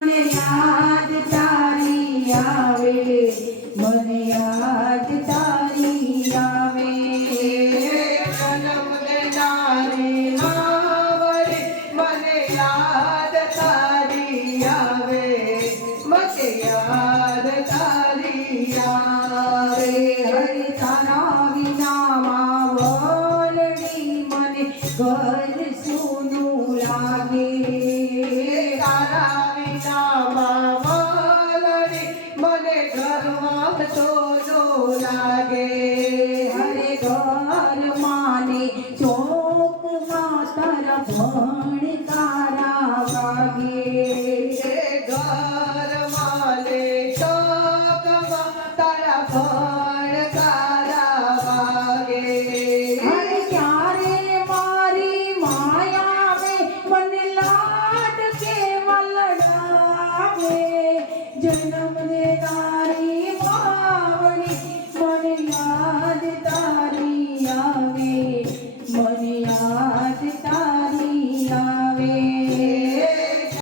મને યાદ તારી આવે, મને યાદ તારી આવે. જન્મ દેનારી માવડી મને યાદ તારી આવે, મને યાદ તારી આવે. હરે તારા વિના માવલડી મને ઘર સૂનું લાગે. તારા વિના માવલડી મને ઘરમાં સોનું લાગે. હરે ઘર માને ચોકમાં તારા ભણકારા વાગે. ઘર માલે ચોકમાં તારા ભણકારા વાગે. હરે ક્યારે મારી માયાવે મને લાડ કેવા લડાવે. જન્મ દેનારી માવડી મને યાદ તારી આવે.